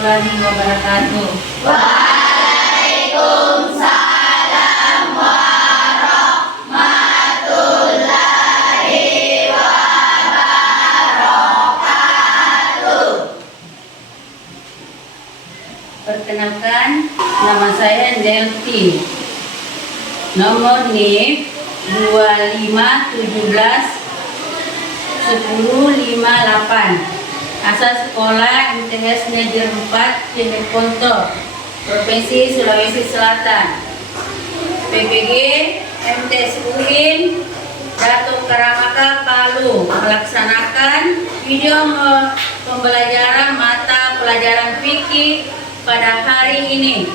warahmatullahi wabarakatuh. Waalaikumsalam warahmatullahi wabarakatuh. Perkenalkan, nama saya Delti. Nomor NIP 2517 1058. Asal sekolah MTS Negeri 4 Jeneponto, Provinsi Sulawesi Selatan. PPG MTS UIN Datuk Karamaka Palu melaksanakan video pembelajaran mata pelajaran fikih pada hari ini.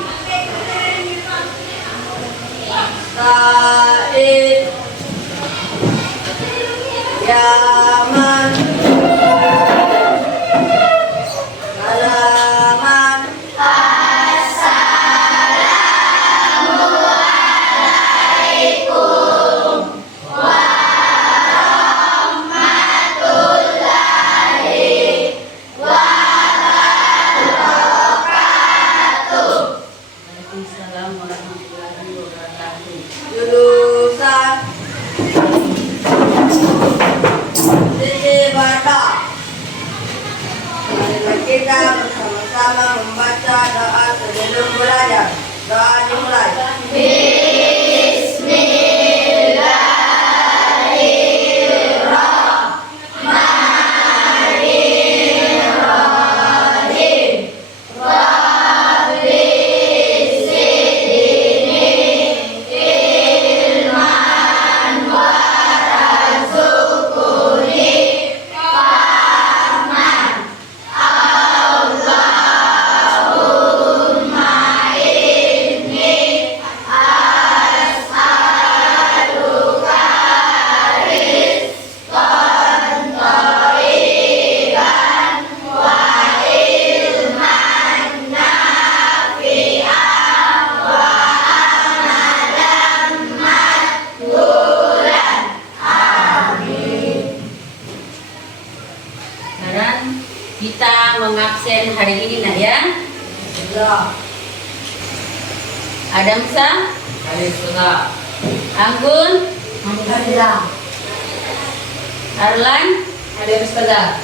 Said Yaman Salaman Assalamualaikum warahmatullahi wabarakatuh. Waalaikumsalam warahmatullahi wabarakatuh. Jurusan Sisi Baca. Marilah kita bersama-sama membaca doa sebelum belajar. Doa dimulai. Bismillahirrahmanirrahim. Rabbi zidni ilman warzuqni fahman. Allahumma inni as'aluka rizqan thayyiban wa ilman nafi'an wa amalan maqbulan. Amin. Sekarang kita mengabsen hari ini nak ya. Ya. Adamsa, Alhamdulillah. Anggun, Alhamdulillah. Arlan, Alhamdulillah.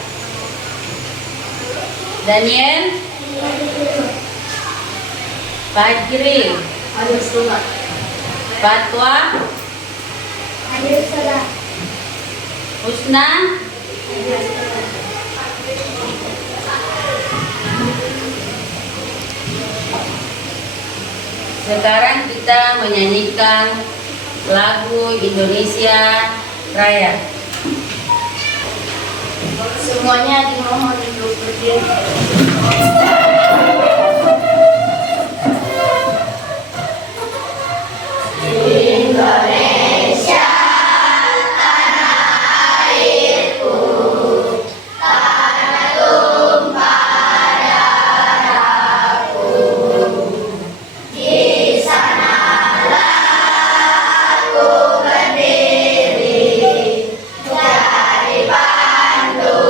Daniel, Fajri, Alhamdulillah. Fatwa, Alhamdulillah. Husna, sekarang kita menyanyikan lagu Indonesia Raya. Semuanya dimohon untuk berdiri. Indonesia tanah airku, tanah tumpah darahku. Di sanalah aku berdiri dari pandu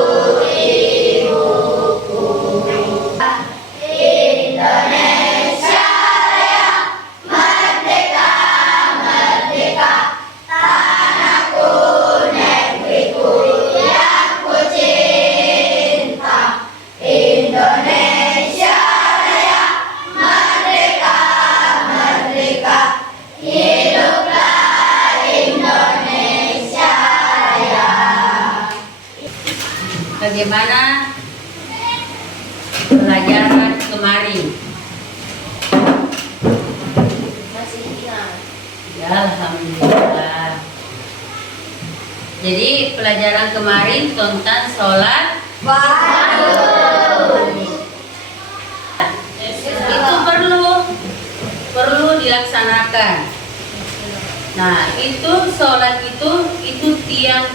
ibuku. Indonesia Raya, merdeka, merdeka, tanahku, negeriku yang ku cinta. Indonesia Raya, merdeka, merdeka, hiduplah Indonesia Raya. Bagaimana pelajaran kemarin? Masih ingat. Ya, alhamdulillah. Jadi pelajaran kemarin tentang sholat itu perlu dilaksanakan. Nah, itu sholat itu tiang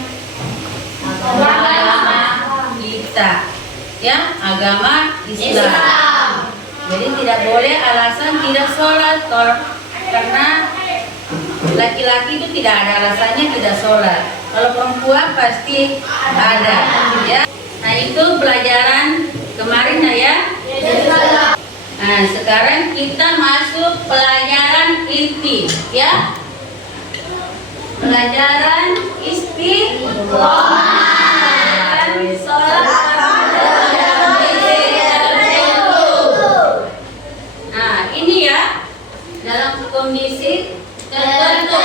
agama kita, ya, agama Islam. Jadi tidak boleh alasan tidak sholat, karena laki-laki itu tidak ada alasannya tidak sholat. Kalau perempuan pasti ada, ya. Nah itu pelajaran kemarin ya. Nah, sekarang kita masuk pelajaran inti, ya. Pelajaran istiqomah. Sholat nah, ini ya dalam kondisi tertentu.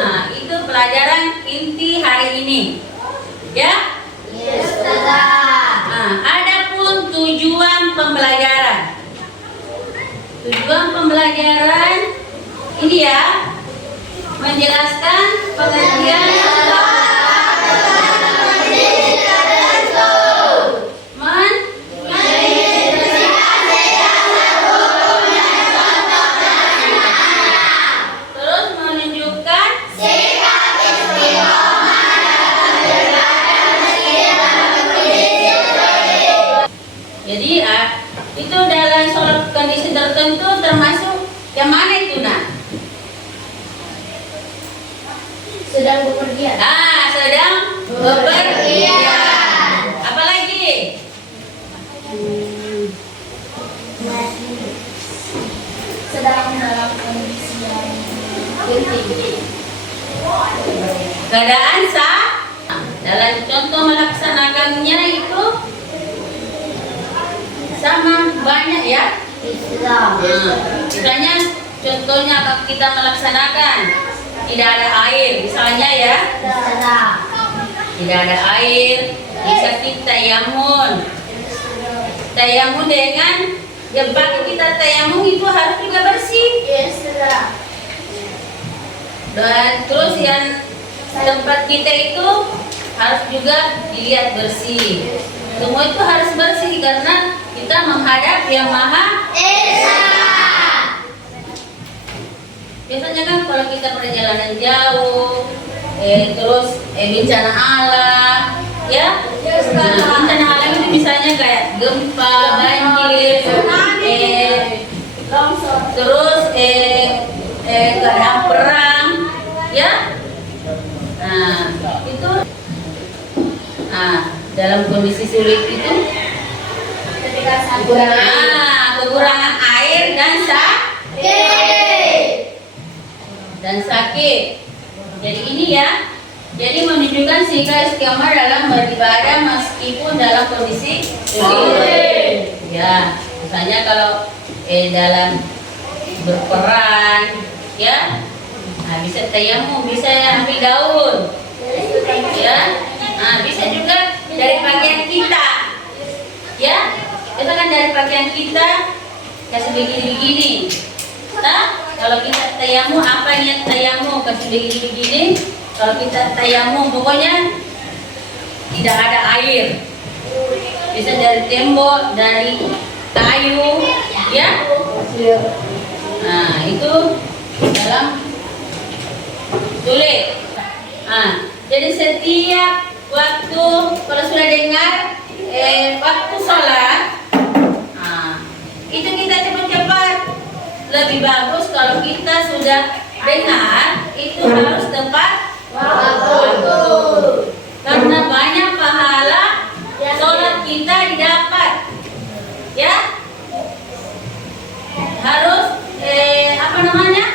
Nah, itu pelajaran inti hari ini, ya. Nah, adapun tujuan pembelajaran. Tujuan pembelajaran ini ya, menjelaskan pengertian terus menunjukkan jadi itu dalam sholat kondisi tertentu termasuk yang mana itu nak? Sedang bepergian. Sedang bepergian. Apa lagi? Sedang dalam kondisi yang genting. Keadaan sah. Dalam contoh melaksanakannya itu sama banyak ya. Misalnya contohnya kita melaksanakan tidak ada air, misalnya ya. Tidak ada air, bisa kita tayamun. Tayamun dengan bagi kita tayamun itu harus juga bersih. Dan terus yang tempat kita itu harus juga dilihat bersih. Semua itu harus bersih karena kita menghadap Yang Maha Esa. Biasanya kan kalau kita perjalanan jauh, terus bencana alam, ya. Nah, bencana alam itu misalnya kayak gempa, banjir, terus keadaan perang, ya. Nah, itu, dalam kondisi sulit itu, kekurangan air dan sakit. Jadi ini ya, jadi menunjukkan sikap istiqomah dalam beribadah meskipun dalam kondisi sulit. Ya, misalnya kalau dalam berperang, ya, bisa tayamum, bisa ambil daun, ya, bisa juga dari pakaian kita, ya, misalkan dari pakaian kita kasih begini-begini. Nah, kalau kita tayamum, apa niat tayamum? Kasih begini-begini. Kalau kita tayamum, pokoknya tidak ada air. Bisa dari tembok, dari kayu, ya. Nah, itu dalam sulit. Jadi setiap waktu kalau sudah dengar waktu sholat, itu kita cepat-cepat. Lebih bagus kalau kita sudah dengar itu harus tepat waktu. Karena banyak pahala sholat kita didapat, ya. Harus apa namanya?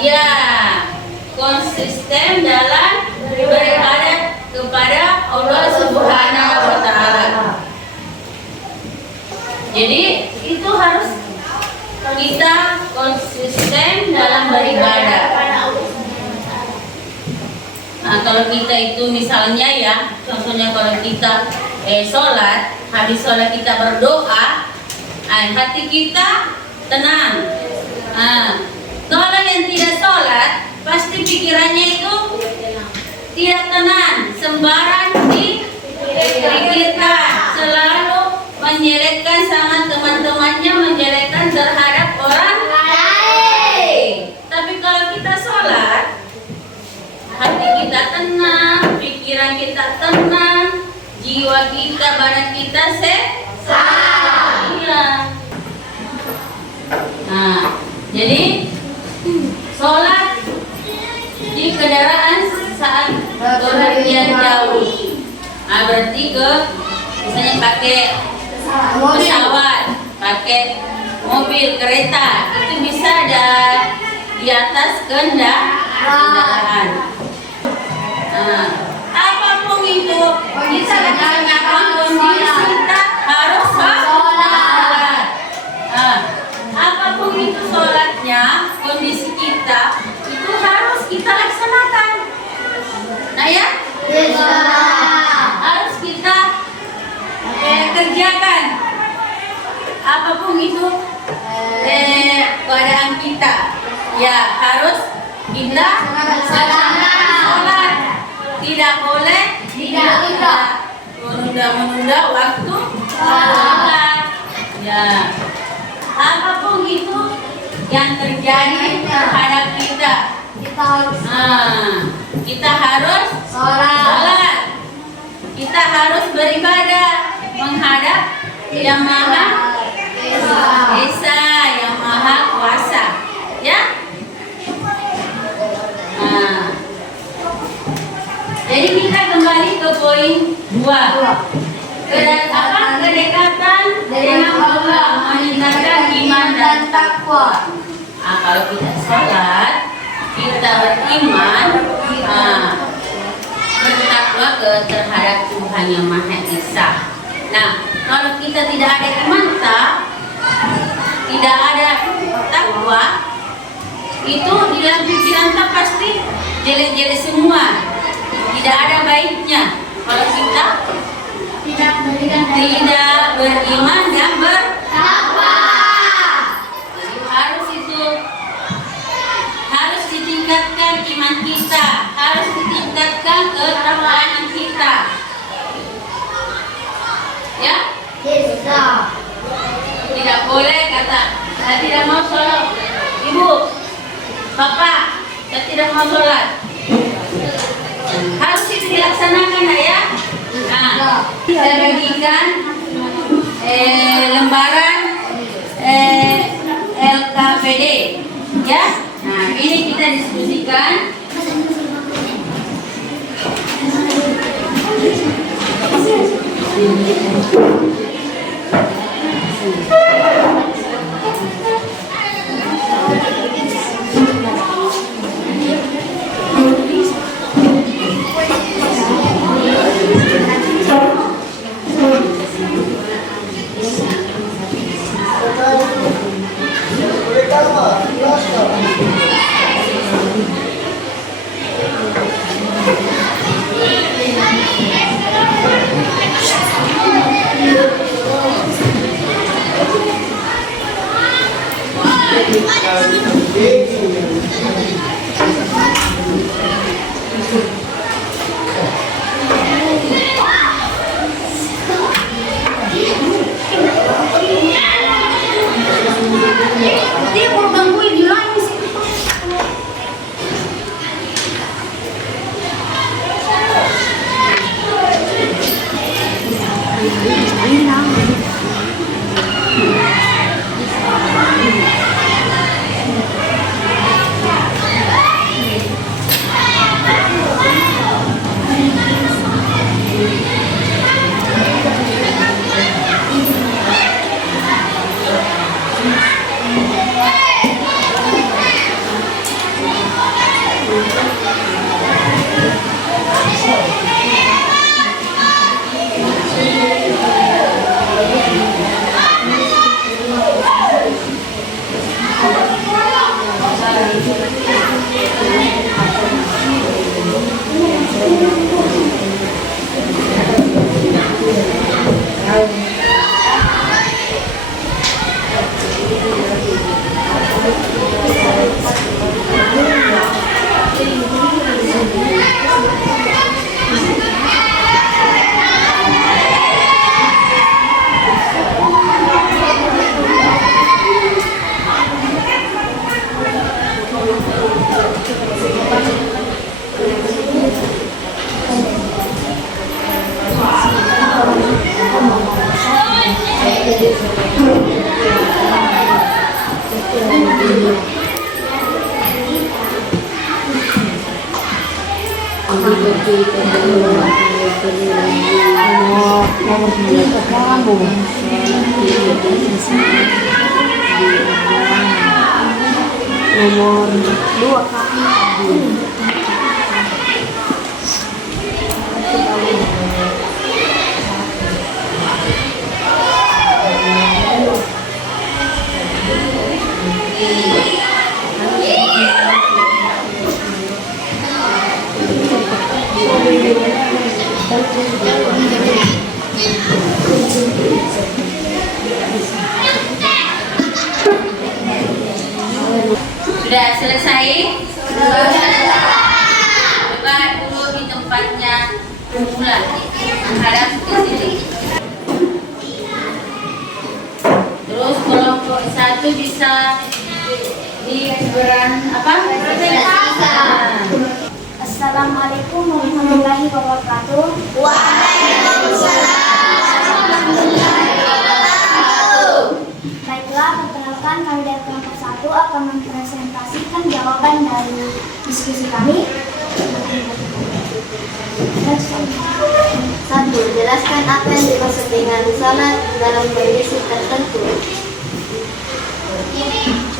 Ya, konsisten dalam beribadah kepada Allah Subhanahu wa Ta'ala. Jadi itu harus kita konsisten dalam beribadah. Nah, kalau kita itu misalnya ya, contohnya kalau kita sholat, habis sholat kita berdoa, hati kita tenang. Kalau yang tidak sholat, pasti pikirannya itu tidak tenang, sembarang dipikirkan, selalu menjelekkan sama teman-temannya, menjelekkan terhadap orang lain. Tapi kalau kita sholat, hati kita tenang, pikiran kita tenang, jiwa kita, badan kita sehat. Iya. Nah, jadi sholat di kendaraan saat bepergian jauh. Berarti misalnya pakai pesawat, pakai mobil, kereta, itu bisa ada di atas kendaraan. Nah, apapun itu, kita laksanakan kondisi kita harus sholat. Nah, apapun itu sholatnya, kondisi kita itu harus kita laksanakan. Nah ya, harus kita kerjakan. Apapun itu keadaan kita, ya harus kita sholat. Tidak boleh menunda waktu sholat. Ya, apapun itu yang terjadi terhadap kita, kita harus sholat. Kita harus beribadah menghadap Yang Maha Esa, Yang Maha Kuasa. Ya. Jadi kita kembali ke poin 2. Kedekatan dengan Allah meningkatkan iman dan takwa. Kalau kita sholat, kita beriman, bertakwa terhadap Tuhan Yang Maha Esa. Nah, kalau kita tidak ada iman, tidak ada takwa, itu di dalam pikiran kita pasti jelek-jelek semua. Tidak ada baiknya kalau kita tidak beriman dan bertakwa. Harus ditingkatkan iman kita, harus ditingkatkan ketakwaan kita. Ya? Tidak boleh kata, saya tidak mau sholat. Ibu, bapak, saya tidak mau sholat. Harus itu dilaksanakan ya. Nah, saya bagikan lembaran LKPD ya. Nah, ini kita diskusikan. Dia mau gangguin di lain sih. Nomor 3 kamu. Nomor 2 kamu. Sudah selesai? Coba dulu di tempatnya semula, menghadap ke sini. Terus kelompok 1 bisa di apa? Assalamualaikum warahmatullahi wabarakatuh. Baiklah, perkenalkan kami dari kelompok 1 akan mempresentasikan jawaban dari diskusi kami. 1. Jelaskan apa yang dimaksud dengan salat dalam kondisi tertentu.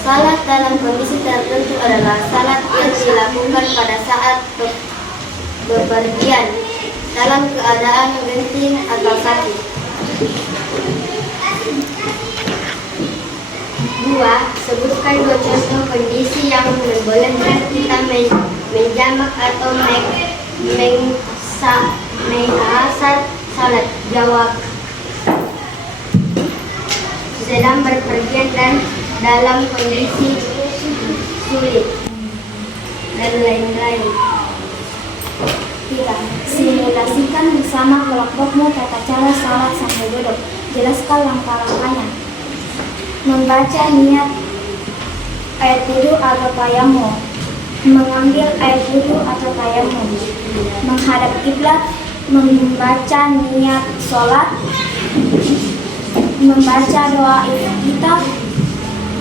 Salat dalam kondisi tertentu adalah salat yang dilakukan pada saat bepergian, dalam keadaan genting atau sakit. 2. Sebutkan 2 contoh kondisi yang membolehkan kita menjamak atau menghasar salat. Jawab. Sedang berpergian dan dalam kondisi sulit dan lain-lain. 3. Simulasikan bersama kelompokmu tata cara salat sambil duduk. Jelaskan langkah-langkahnya. Membaca niat ayat wudu atau tayamum. Mengambil air wudu atau tayamum. Menghadap kiblat. Membaca niat sholat. Membaca doa iftitah.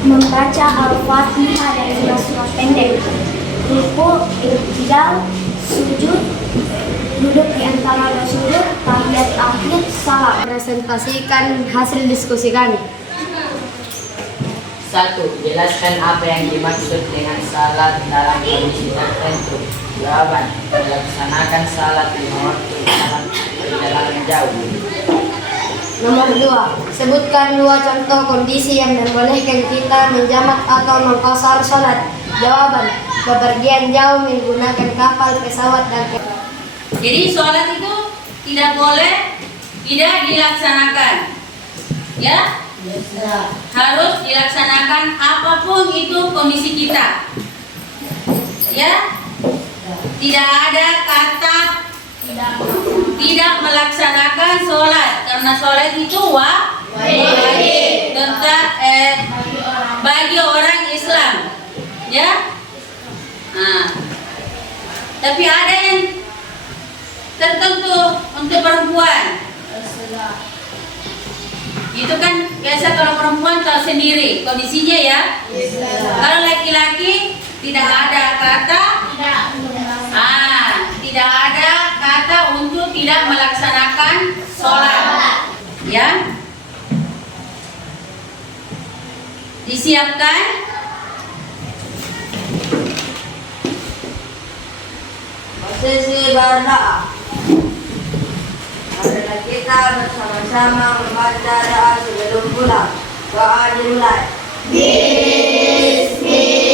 Membaca Al-Fatihah dan 2 surat pendek. Ruku, i'tidal, sujud, duduk di antara 2 sujud, tahiyat akhir, salam. Presentasikan hasil diskusi kami. 1. Jelaskan apa yang dimaksud dengan salat dalam kondisi tertentu. Jawaban. Melaksanakan salat 5 waktu dalam perjalanan jauh. Nomor 2. Sebutkan 2 contoh kondisi yang membolehkan kita menjamak atau mengqasar salat. Jawaban. Bepergian jauh menggunakan kapal, pesawat, dan Jadi sholat itu tidak boleh tidak dilaksanakan, ya? Harus dilaksanakan apapun itu kondisi kita, ya? Tidak ada kata tidak melaksanakan sholat, karena sholat itu wajib bagi orang Islam, ya. Nah, tapi ada yang tertentu untuk perempuan. Itu kan biasa kalau perempuan tahu sendiri kondisinya, ya. Kalau laki-laki tidak ada kata tidak ada kata untuk tidak melaksanakan sholat, ya. Disiapkan. Posisi berdoa. Marilah kita bersama-sama membaca doa sebelum pulang. Doa dimulai. Bismillah.